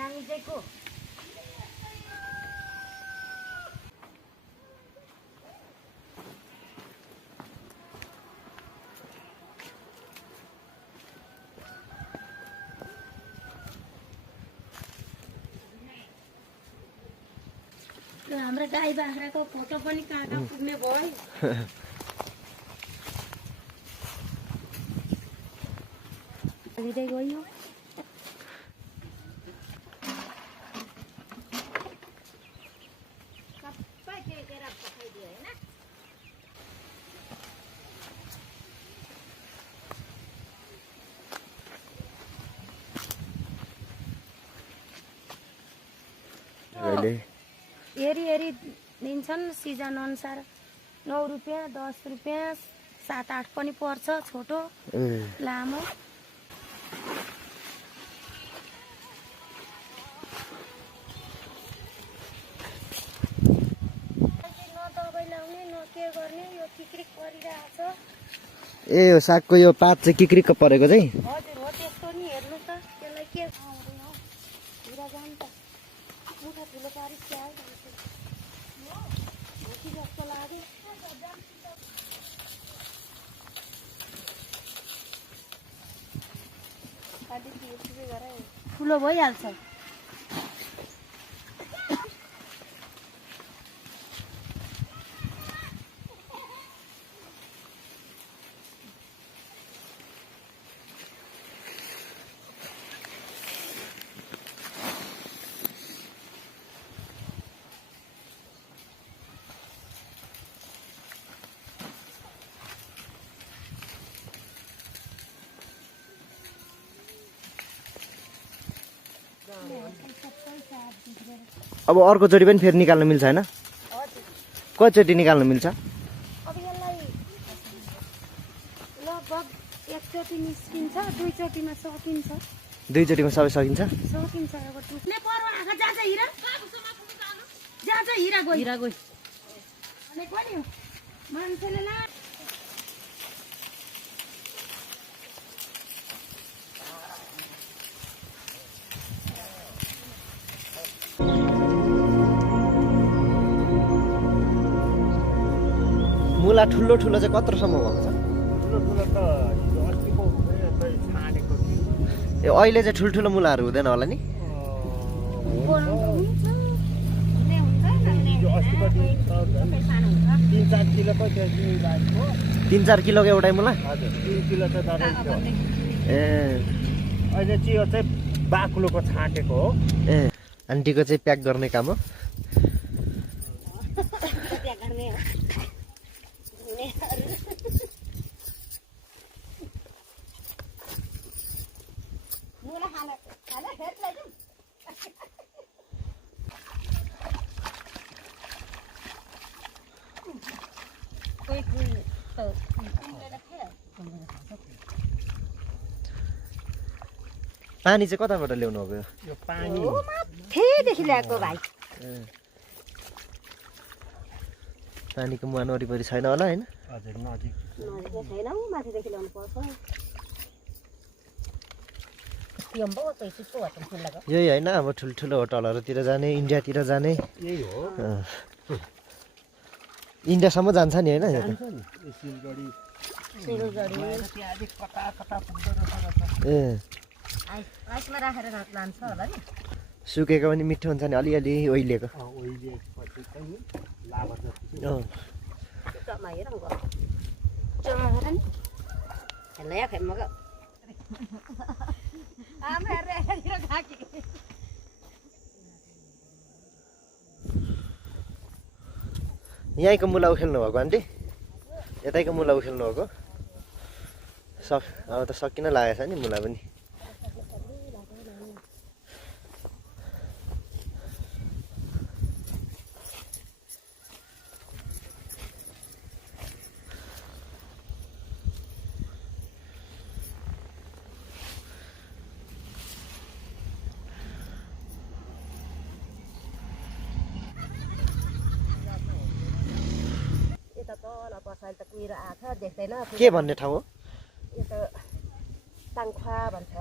बिरामी चाहिँ को हाम्रो गाई बाख्राको फोटो पनि काका पुग्ने भयो लिँदै गयो सबै टेकेर पठाइदियो हैन हेरी हेरी दिन्छन् सिजन अनुसार 9 रुपैयाँ 10 रुपैयाँ 7-8 पनि पर्छ छोटो लामो ए यो सागको यो पात चाहिँ किक्रिक परेको चाहिँ हजुर हो त्यस्तो नि हेर्नु त त्यसलाई के आउँदैन हौ पुरा जान्छ मुठा ठुलो पारी स्याल हो कि जस्तो लाग्यो ठुलो भइहाल्छ अब अर्कोचोटि पनि फेरि निकाल्न मिल्छ हैन कतिचोटि निकाल्न मिल्छ अब यसलाई लगभग एकचोटि निस्किन्छ दुईचोटिमा सकिन्छ दुईचोटिमा सबै सकिन्छ सकिन्छ अब टुक्ने पर्व आँखा जान्छ हिरा जान्छ हिरा गई भनेको नि मान्छेले ना मुला ठुलो ठुलो चाहिँ कत्रोसम्म भएको छ ए अहिले चाहिँ ठुल्ठुलो मुलाहरू हुँदैन होला नि 3-4 किलोको एउटै मुला ए अहिले चाहिँ यो चाहिँ बाक्लोको छाँटेको हो ए आन्टीको चाहिँ प्याक गर्ने काम हो पानी चाहिँ कताबाट ल्याउनु अब यो पानी माथिदेखि ल्याएको भाइ पानीको मुहान वरिपरि छैन होला हैन हजुर नजिक छैन माथिदेखि ल्याउनु पर्छ यही होइन अब ठुल्ठुलो होटलहरूतिर जाने इन्डियातिर जाने यही हो इन्डियासम्म जान्छ नि होइन ए आइसमा राखेर लान्छ होला नि सुकेको पनि मिठो हुन्छ नि अलिअलि ओइलिएको यहीँको मुला उखेल्नु भएको आन्टी यतैको मुला उखेल्नु भएको अब त सकिन लागेको छ नि मुला पनि पछाडि त कुहिरो आएको छ देख्दैन के भन्ने ठाउँ हो यो त ताङखा भन्छ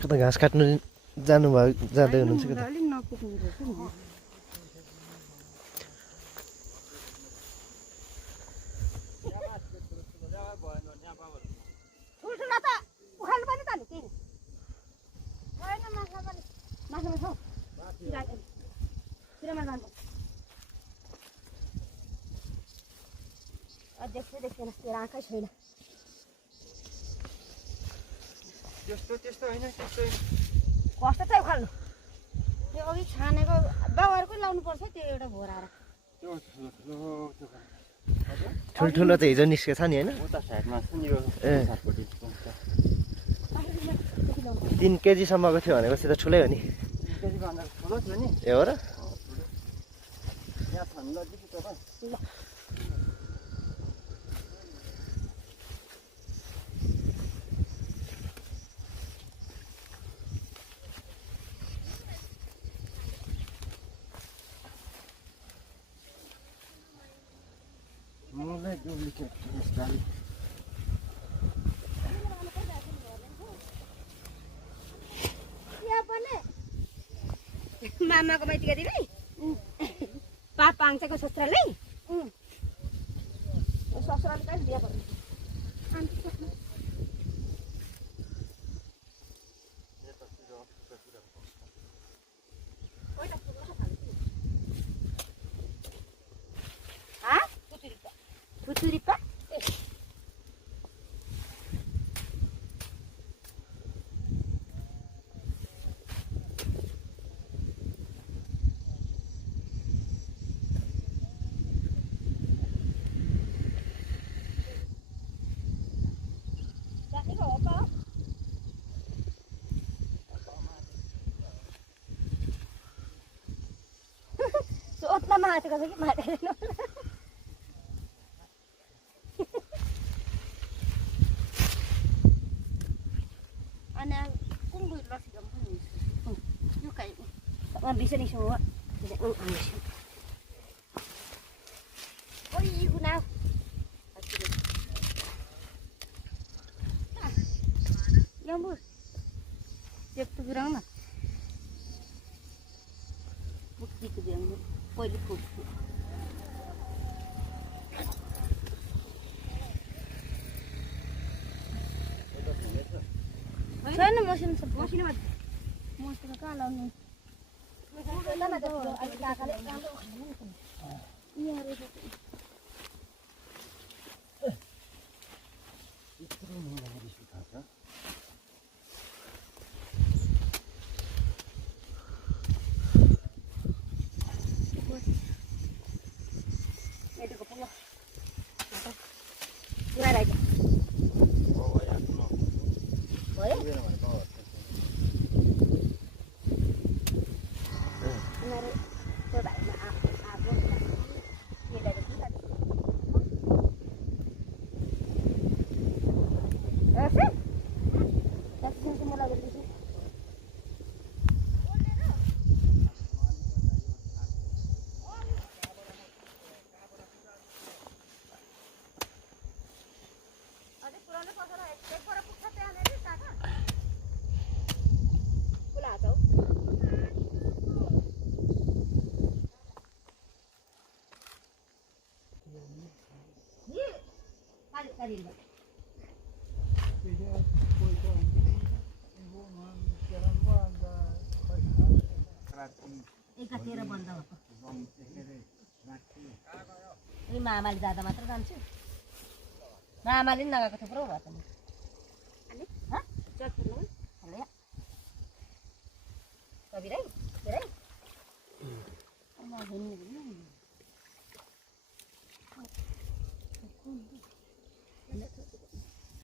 कता घाँस काट्नु जानुभयो जाँदै हुनुहुन्छ कता अलिक नपुग्नु रहेछ नि ठुल्ठुला त उखाल्नु पर्ने त नि केही होइन माछा पनि माछामा छ तिरमा जानु देख्छ देख्दैन तेरो आँखै छैन त्यस्तो होइन त्यस्तो कस्तो चाहिँ उखाल्नु त्यो अघि छानेको बाउहरूकै लाउनु पर्छ त्यो एउटा भोराएर ठुल्ठुलो त हिजो निस्केछ नि होइन उता साइडमा छ नि यो ए 3 केजीसम्मको थियो भनेपछि त ठुलै हो नि केजीभन्दा ठुलो थियो नि ए हो र यहाँ छन् ल दिदी तपाईँ मलाई डुप्लिकेट गाडी मामाको माइतीका दिदी पाप पाङ्छेको ससुराले ससुराले कहिले बिहा गर्नु Futuripa? Suot na mga ito kasi mati. Bisa nih semua. Tidak mengamis. Oh iya guna. Ya bu. Siap tu berang mah. Bukti tu dia. Poli bukti. Sana mesin sebuah sini mah. Mesin kalau nih. Iya, एकातिर बन्द भएको अनि मामाले जाँदा मात्र जान्छु मामाले पनि नगएको थुप्रो भयो त नि कविराई कविराई